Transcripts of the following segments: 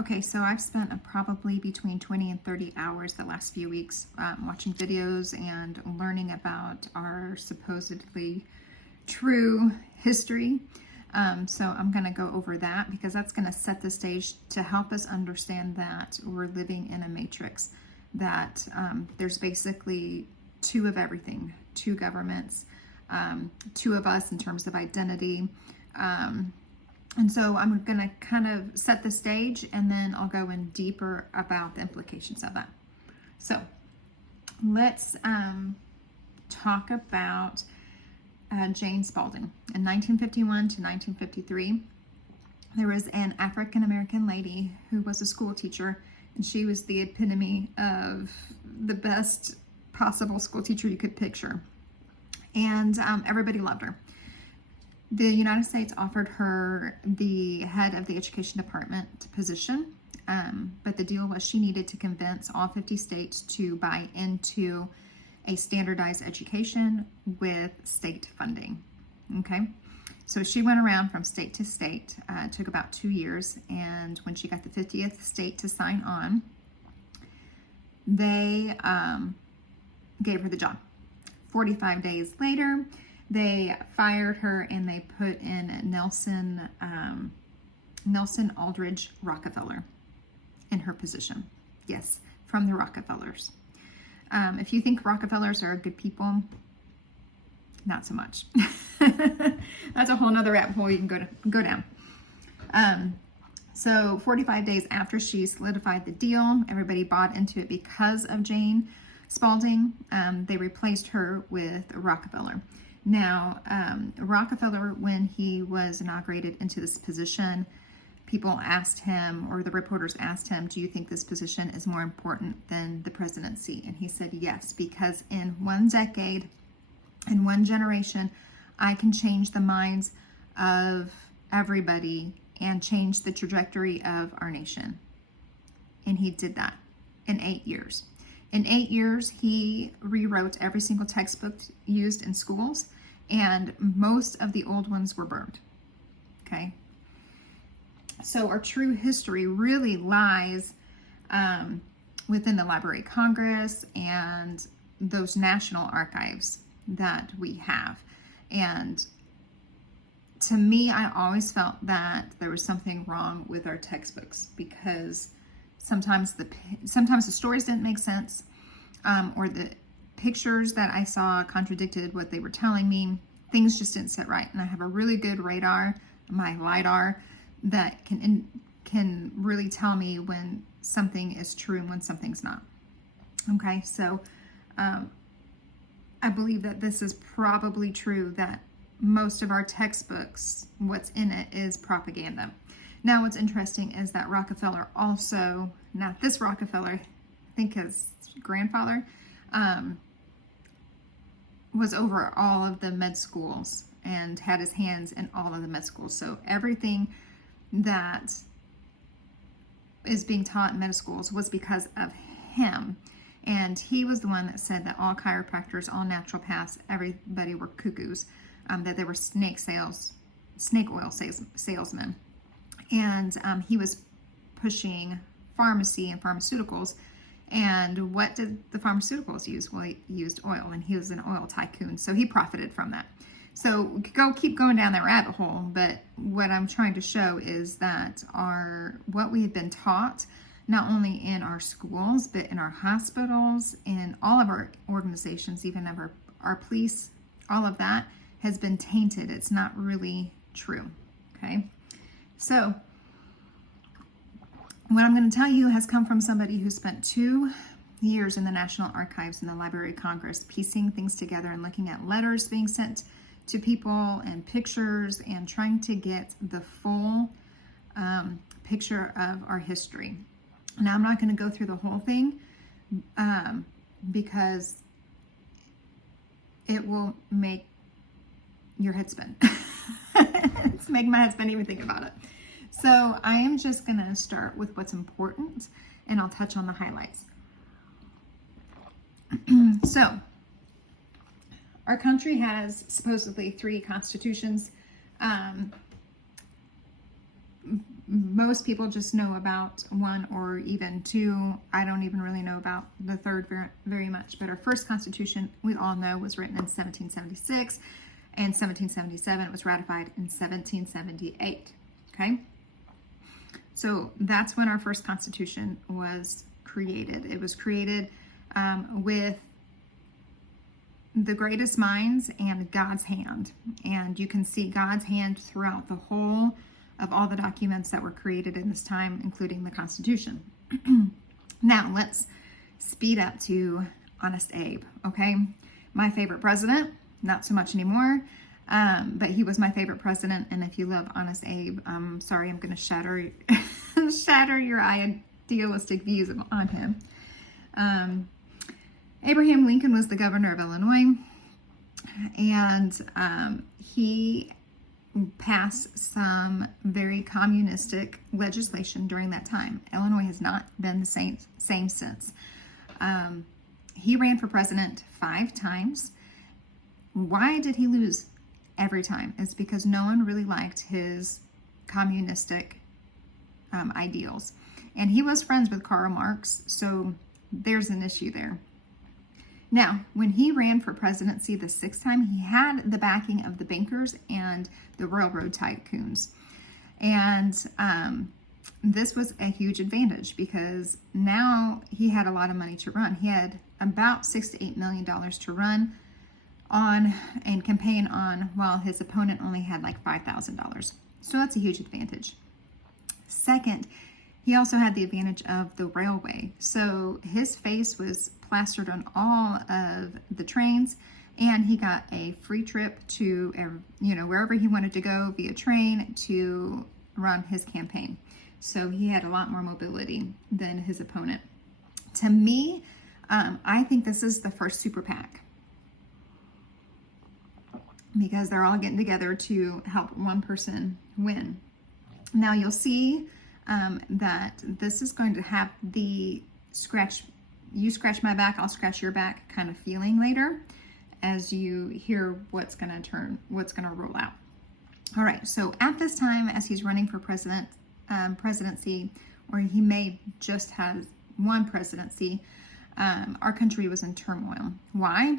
Okay, so I've spent probably between 20 and 30 hours the last few weeks watching videos and learning about our supposedly true history. So I'm going to go over that because that's going to set the stage to help us understand that we're living in a matrix, that there's basically two of everything, two governments, two of us in terms of identity. And so I'm going to kind of set the stage and then I'll go in deeper about the implications of that. So let's talk about Jane Spalding. In 1951 to 1953, there was an African-American lady who was a school teacher, and she was the epitome of the best possible school teacher you could picture. And everybody loved her. The United States offered her the head of the education department position, but the deal was she needed to convince all 50 states to buy into a standardized education with state funding. Okay, so she went around from state to state. It took about 2 years, and when she got the 50th state to sign on, they gave her the job. 45 days later, they fired her and they put in Nelson Aldrich Rockefeller in her position. Yes, from the Rockefellers. If you think Rockefellers are good people, not so much. That's a whole nother rabbit hole you can go down. So 45 days after she solidified the deal, everybody bought into it because of Jane Spalding. They replaced her with Rockefeller. Now, Rockefeller, when he was inaugurated into this position, people asked him, or the reporters asked him, do you think this position is more important than the presidency? And he said yes, because in one decade, in one generation, I can change the minds of everybody and change the trajectory of our nation. And he did that in 8 years. In 8 years, he rewrote every single textbook used in schools, and most of the old ones were burned. Okay? So our true history really lies within the Library of Congress and those national archives that we have. And to me, I always felt that there was something wrong with our textbooks because sometimes the stories didn't make sense, or the pictures that I saw contradicted what they were telling me. Things just didn't sit right. And I have a really good radar, my LiDAR, that can really tell me when something is true and when something's not. Okay, so I believe that this is probably true, that most of our textbooks, what's in it is propaganda. Now, what's interesting is that Rockefeller also, not this Rockefeller, I think his grandfather, was over all of the med schools and had his hands in all of the med schools. So everything that is being taught in med schools was because of him. And he was the one that said that all chiropractors, all naturopaths, everybody were cuckoos, that they were snake oil salesmen. And he was pushing pharmacy and pharmaceuticals. And what did the pharmaceuticals use? Well, he used oil, and he was an oil tycoon, so he profited from that. So we could keep going down that rabbit hole, but what I'm trying to show is that what we have been taught, not only in our schools, but in our hospitals, in all of our organizations, even of our police, all of that has been tainted. It's not really true, okay? So what I'm going to tell you has come from somebody who spent 2 years in the National Archives and the Library of Congress, piecing things together and looking at letters being sent to people and pictures and trying to get the full picture of our history. Now, I'm not going to go through the whole thing because it will make your head spin. It's making my head spin even thinking about it. So I am just going to start with what's important, and I'll touch on the highlights. So our country has supposedly 3 constitutions. most people just know about one or even two. I don't even really know about the third very much. But our first Constitution, we all know, was written in 1776, and 1777 it was ratified in 1778. Okay, so that's when our first Constitution was created. It was created with the greatest minds and God's hand, and you can see God's hand throughout the whole of all the documents that were created in this time, including the Constitution. Now let's speed up to Honest Abe. Okay, my favorite president, not so much anymore, but he was my favorite president. And if you love Honest Abe, I'm sorry, I'm going to shatter shatter your idealistic views on him. Abraham Lincoln was the governor of Illinois, and he passed some very communistic legislation during that time. Illinois has not been the same since. He ran for president 5 times. Why did he lose every time? It's because no one really liked his communistic ideals. And he was friends with Karl Marx, so there's an issue there. Now, when he ran for presidency the 6th time, he had the backing of the bankers and the railroad tycoons. And this was a huge advantage because now he had a lot of money to run. He had about $6 to $8 million to run on and campaign on, while his opponent only had like $5,000. So that's a huge advantage. Second, he also had the advantage of the railway. So his face was plastered on all of the trains, and he got a free trip to, wherever he wanted to go via train to run his campaign. So he had a lot more mobility than his opponent. To me, I think this is the first super PAC, because they're all getting together to help one person win. Now you'll see that this is going to have the you scratch my back, I'll scratch your back kind of feeling later as you hear what's going to roll out. All right, so at this time, as he's running for presidency, or he may just have one presidency, our country was in turmoil. Why?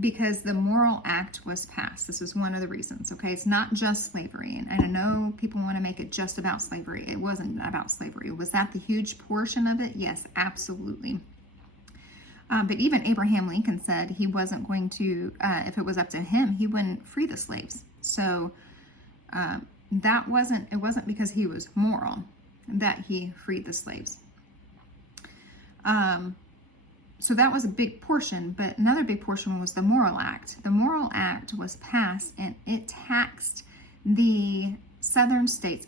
Because the Morrill Act was passed. This is one of the reasons, okay? It's not just slavery. And I know people want to make it just about slavery. It wasn't about slavery. Was that the huge portion of it? Yes, absolutely. But even Abraham Lincoln said he wasn't going to, if it was up to him, he wouldn't free the slaves. So it wasn't because he was moral that he freed the slaves. So that was a big portion, but another big portion was the Morrill Act. The Morrill Act was passed, and it taxed the southern states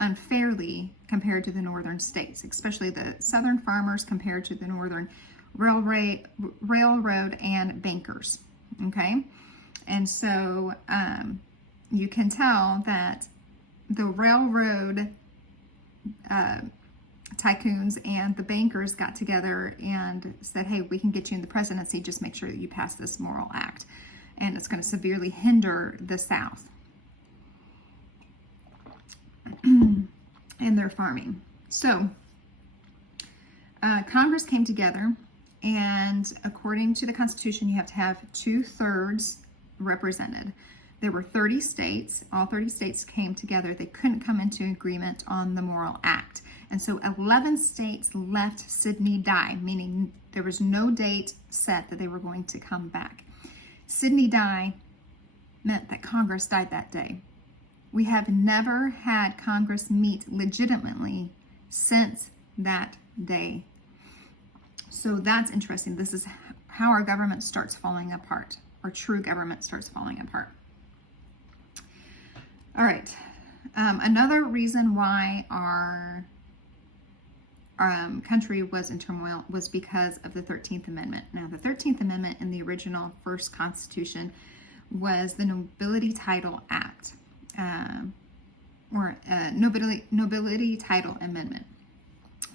unfairly compared to the northern states, especially the southern farmers compared to the northern railroad and bankers. Okay, and so you can tell that the railroad tycoons and the bankers got together and said, hey, we can get you in the presidency, just make sure that you pass this Morrill Act, and it's going to severely hinder the South in their farming. So Congress came together, and according to the Constitution, you have to have 2/3 represented. There were 30 states. All 30 states came together. They couldn't come into agreement on the Morrill Act. And so 11 states left sine die, meaning there was no date set that they were going to come back. Sine die meant that Congress died that day. We have never had Congress meet legitimately since that day. So that's interesting. This is how our government starts falling apart. Our true government starts falling apart. All right. Another reason why our country was in turmoil was because of the 13th Amendment. Now, the 13th Amendment in the original first Constitution was the Nobility Title Act, or Nobility Title Amendment.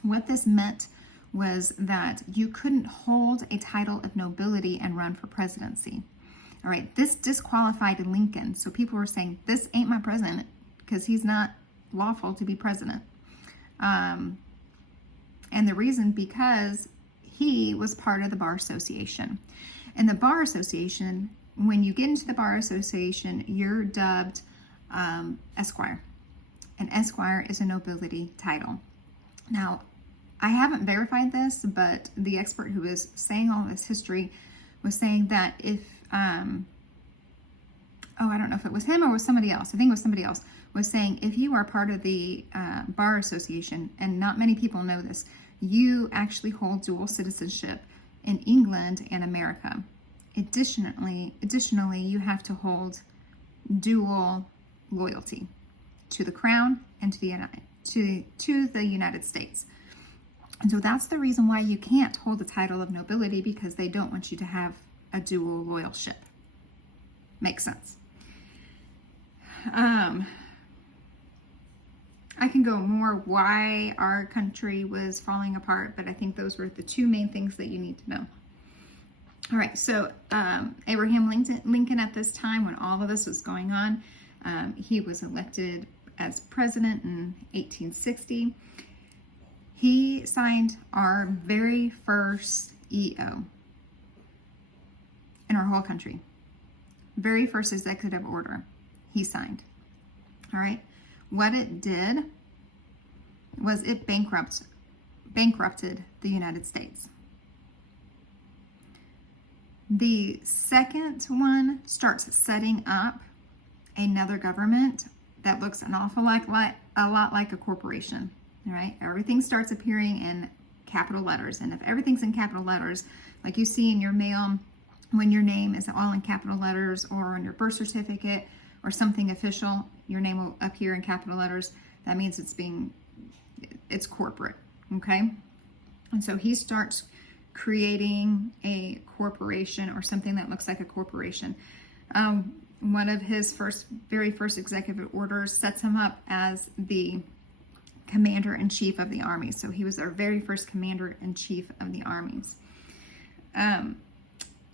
What this meant was that you couldn't hold a title of nobility and run for presidency. All right, this disqualified Lincoln. So people were saying, this ain't my president because he's not lawful to be president. And the reason, because he was part of the Bar Association. And the Bar Association, when you get into the Bar Association, you're dubbed Esquire. And Esquire is a nobility title. Now, I haven't verified this, but the expert who was saying all this history was saying that if, I don't know if it was him or was somebody else, I think it was somebody else, was saying if you are part of the Bar Association, and not many people know this, you actually hold dual citizenship in England and America. Additionally, you have to hold dual loyalty to the crown and to the United States. And so that's the reason why you can't hold the title of nobility, because they don't want you to have a dual loyalship. Makes sense. I can go more why our country was falling apart, but I think those were the two main things that you need to know. All right, so Abraham Lincoln at this time, when all of this was going on, he was elected as president in 1860. He signed our very first EO in our whole country. Very first executive order he signed. All right. What it did was it bankrupted the United States. The second one starts setting up another government that looks an awful lot like a corporation. All right, everything starts appearing in capital letters, and if everything's in capital letters, like you see in your mail, when your name is all in capital letters, or on your birth certificate or something official, your name will appear in capital letters. That means it's corporate. Okay, and so he starts creating a corporation or something that looks like a corporation. One of his very first executive orders sets him up as the commander-in-chief of the army. So he was our very first commander-in-chief of the armies.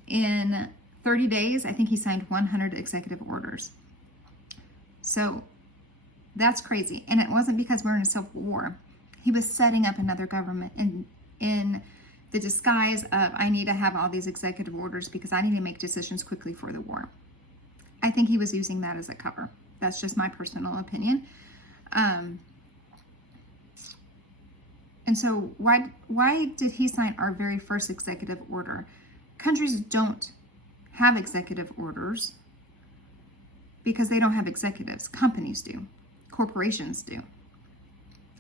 In 30 days, I think he signed 100 executive orders. So that's crazy. And it wasn't because we're in a civil war. He was setting up another government in the disguise of, I need to have all these executive orders because I need to make decisions quickly for the war. I think he was using that as a cover. That's just my personal opinion. And so why did he sign our very first executive order? Countries don't have executive orders because they don't have executives. Companies do. Corporations do.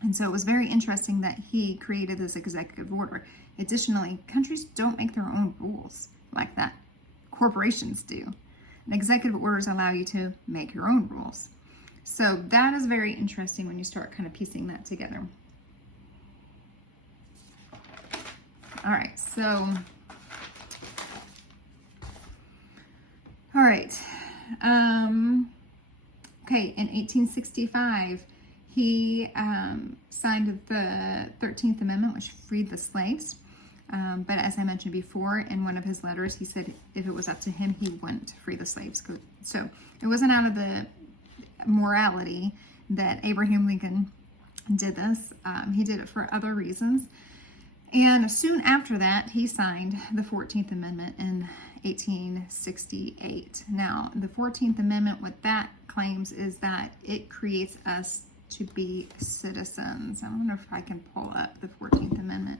And so it was very interesting that he created this executive order. Additionally, countries don't make their own rules like that. Corporations do. And executive orders allow you to make your own rules. So that is very interesting when you start kind of piecing that together. All right, so, okay, in 1865, he signed the 13th Amendment, which freed the slaves. But as I mentioned before, in one of his letters, he said if it was up to him, he wouldn't free the slaves. So it wasn't out of the morality that Abraham Lincoln did this. He did it for other reasons. And soon after that, he signed the 14th Amendment in 1868. Now, the 14th Amendment, what that claims is that it creates us to be citizens. I wonder if I can pull up the 14th Amendment.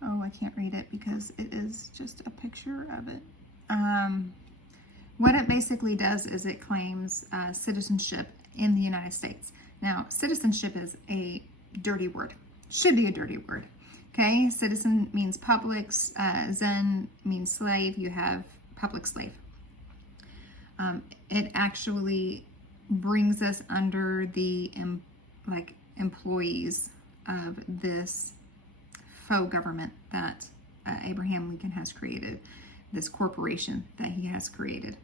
Oh, I can't read it because it is just a picture of it. What it basically does is it claims citizenship in the United States. Now, citizenship is a dirty word. Should be a dirty word. Okay, citizen means public. Zen means slave. You have public slave. It actually brings us under the employees of this faux government that Abraham Lincoln has created, this corporation that he has created.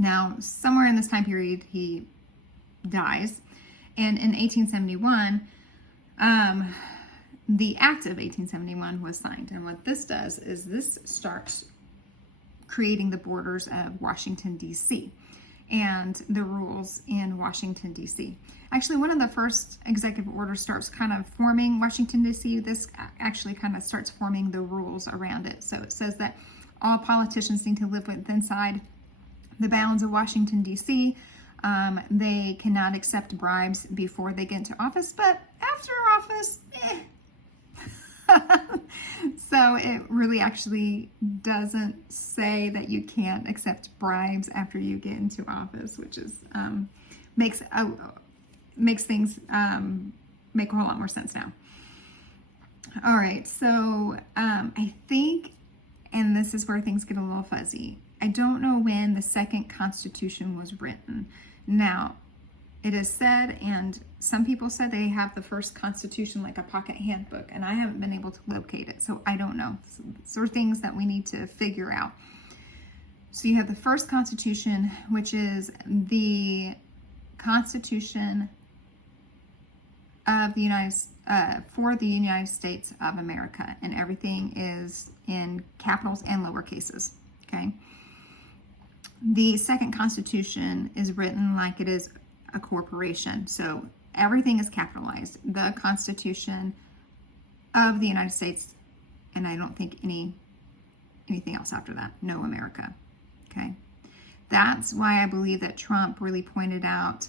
Now, somewhere in this time period, he dies. And in 1871, the Act of 1871 was signed. And what this does is this starts creating the borders of Washington, D.C. and the rules in Washington, D.C. Actually, one of the first executive orders starts kind of forming Washington, D.C. This actually kind of starts forming the rules around it. So it says that all politicians need to live inside the bounds of Washington, D.C. They cannot accept bribes before they get into office, but after office, So it really actually doesn't say that you can't accept bribes after you get into office, which is makes things make a whole lot more sense now. All right, so I think, and this is where things get a little fuzzy, I don't know when the second Constitution was written. Now, it is said, and some people said they have the first Constitution like a pocket handbook, and I haven't been able to locate it, so I don't know. So these are things that we need to figure out. So you have the first Constitution, which is the Constitution of the for the United States of America, and everything is in capitals and lower cases. Okay. The second Constitution is written like it is a corporation, so everything is capitalized. The Constitution of the United States, and I don't think anything else after that. No America. Okay. That's why I believe that Trump really pointed out,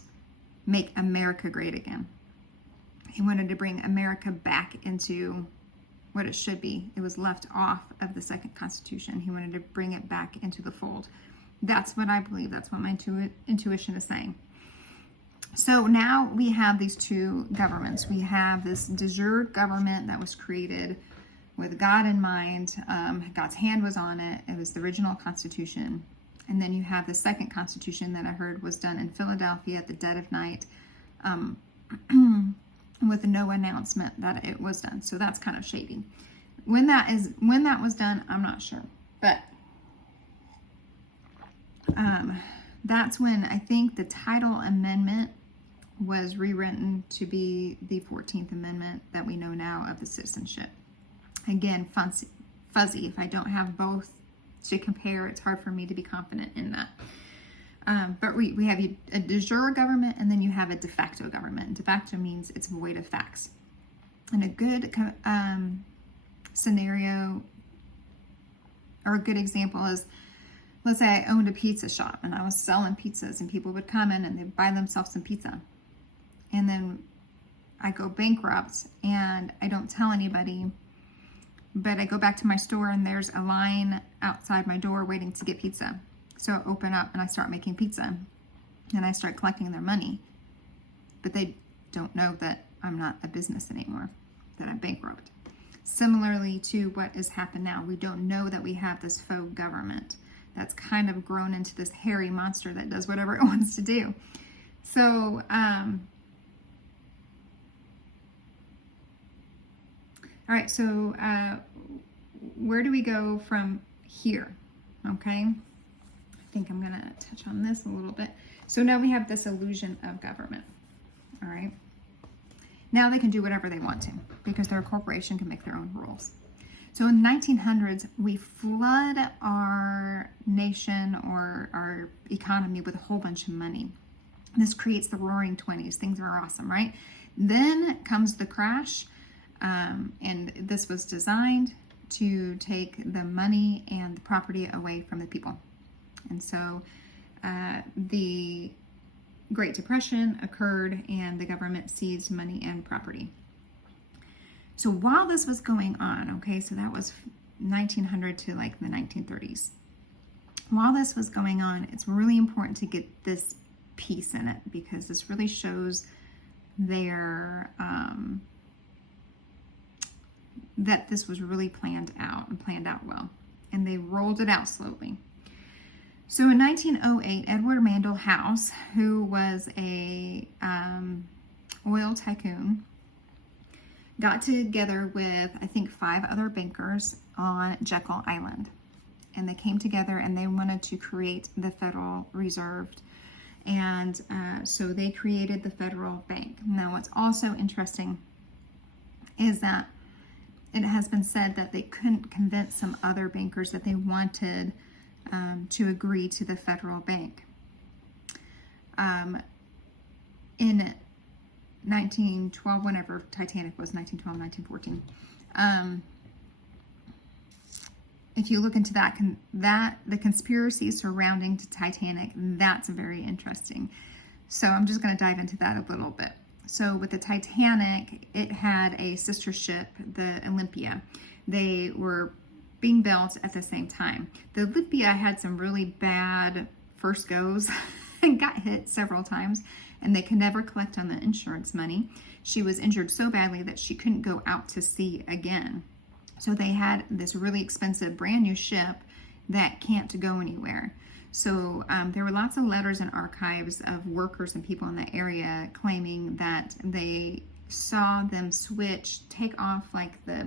make America great again. He wanted to bring America back into what it should be. It was left off of the second Constitution. He wanted to bring it back into the fold. That's what I believe. That's what my intuition is saying. So now we have these two governments. We have this de jure government that was created with God in mind. God's hand was on it. It was the original Constitution. And then you have the second Constitution that I heard was done in Philadelphia at the dead of night, with no announcement that it was done. So that's kind of shady. When that was done, I'm not sure. But that's when I think the title amendment was rewritten to be the 14th Amendment that we know now of the citizenship. Again, fuzzy. If I don't have both to compare, it's hard for me to be confident in that. But we have a de jure government, and then you have a de facto government. De facto means it's void of facts. And a good scenario or a good example is, let's say I owned a pizza shop and I was selling pizzas, and people would come in and they'd buy themselves some pizza. And then I go bankrupt and I don't tell anybody, but I go back to my store and there's a line outside my door waiting to get pizza. So I open up and I start making pizza and I start collecting their money. But they don't know that I'm not a business anymore, that I'm bankrupt. Similarly to what has happened now, we don't know that we have this faux government that's kind of grown into this hairy monster that does whatever it wants to do. So, all right, so where do we go from here? Okay, I think I'm gonna touch on this a little bit. So now we have this illusion of government, all right? Now they can do whatever they want to because they're a corporation, can make their own rules. So in the 1900s, we flood our nation or our economy with a whole bunch of money. This creates the roaring 20s. Things are awesome, right? Then comes the crash, and this was designed to take the money and the property away from the people. And so the Great Depression occurred and the government seized money and property. So while this was going on, okay, so that was 1900 to like the 1930s. While this was going on, it's really important to get this piece in it because this really shows their, that this was really planned out and planned out well. And they rolled it out slowly. So in 1908, Edward Mandell House, who was a oil tycoon, got together with, I think, 5 other bankers on Jekyll Island. and they came together and they wanted to create the Federal Reserve. And so they created the Federal Bank. Now, what's also interesting is that it has been said that they couldn't convince some other bankers that they wanted to agree to the Federal Bank. In 1912, whenever Titanic was, 1912, 1914, if you look into that, the conspiracy surrounding the Titanic, that's very interesting. So I'm just going to dive into that a little bit. So with the Titanic, it had a sister ship, the Olympia. They were being built at the same time. The Olympia had some really bad first goes and got hit several times, and they could never collect on the insurance money. She was injured so badly that she couldn't go out to sea again. So they had this really expensive brand new ship that can't go anywhere. So there were lots of letters and archives of workers and people in the area claiming that they saw them take off like the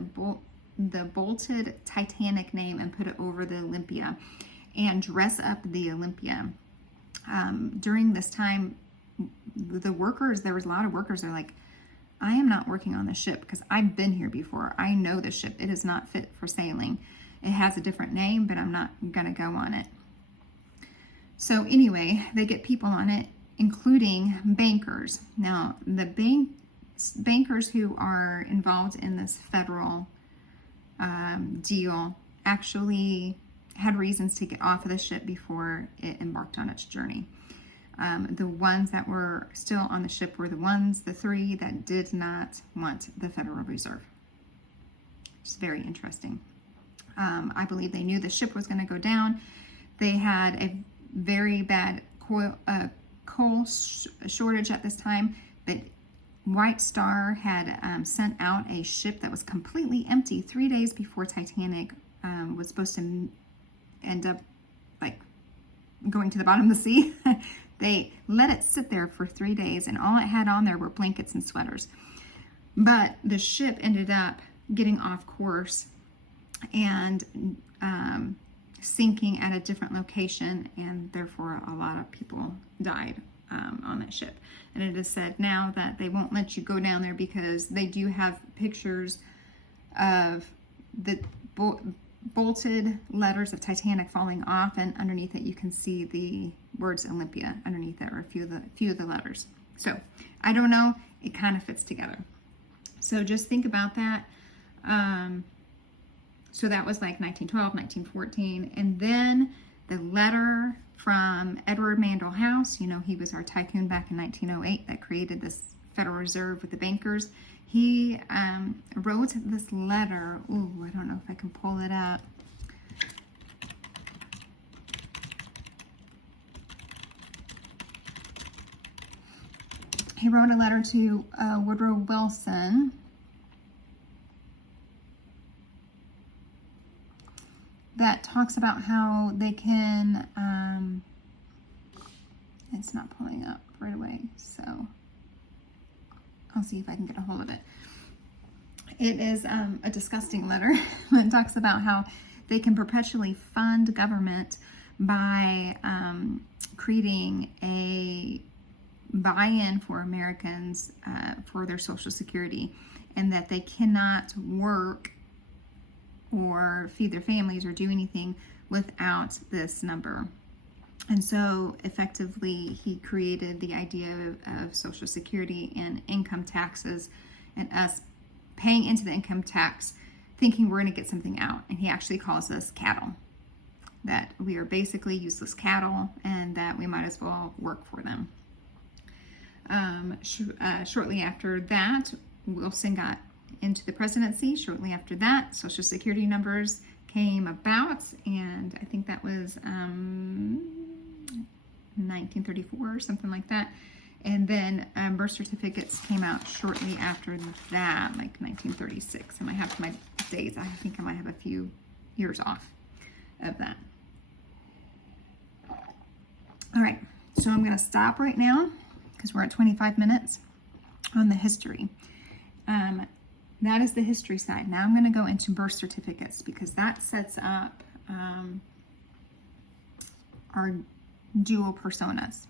bolted Titanic name and put it over the Olympia and dress up the Olympia. During this time, the workers, there was a lot of workers that are like, I am not working on the ship because I've been here before. I know the ship. It is not fit for sailing. It has a different name, but I'm not going to go on it. So anyway, they get people on it, including bankers. Now, the bankers who are involved in this federal deal actually had reasons to get off of the ship before it embarked on its journey. The ones that were still on the ship were the three that did not want the Federal Reserve. It's very interesting. I believe they knew the ship was going to go down. They had a very bad coal shortage at this time, but White Star had sent out a ship that was completely empty 3 days before Titanic was supposed to end up like going to the bottom of the sea. They let it sit there for 3 days, and all it had on there were blankets and sweaters. But the ship ended up getting off course and sinking at a different location, and therefore a lot of people died on that ship. And it is said now that they won't let you go down there because they do have pictures of the bolted letters of Titanic falling off, and underneath it you can see the words Olympia underneath it, or a few of the letters. So I don't know, it kind of fits together. So just think about that. So that was like 1912, 1914, and then the letter from Edward Mandell House, you know, he was our tycoon back in 1908 that created this Federal Reserve with the bankers. He wrote this letter. Ooh, I don't know if I can pull it up. He wrote a letter to Woodrow Wilson. That talks about how they can, it's not pulling up right away, so I'll see if I can get a hold of it. It is a disgusting letter. It talks about how they can perpetually fund government by creating a buy-in for Americans for their Social Security, and that they cannot work or feed their families or do anything without this number. And so effectively he created the idea of Social Security and income taxes, and us paying into the income tax thinking we're going to get something out. And he actually calls us cattle, that we are basically useless cattle and that we might as well work for them. Shortly after that, Wilson got into the presidency. Shortly after that, Social Security numbers came about, and I think that was 1934 or something like that. And then birth certificates came out shortly after that, like 1936. I might have my days. I think I might have a few years off of that. All right, so I'm going to stop right now because we're at 25 minutes on the history. That is the history side. Now I'm going to go into birth certificates because that sets up are dual personas.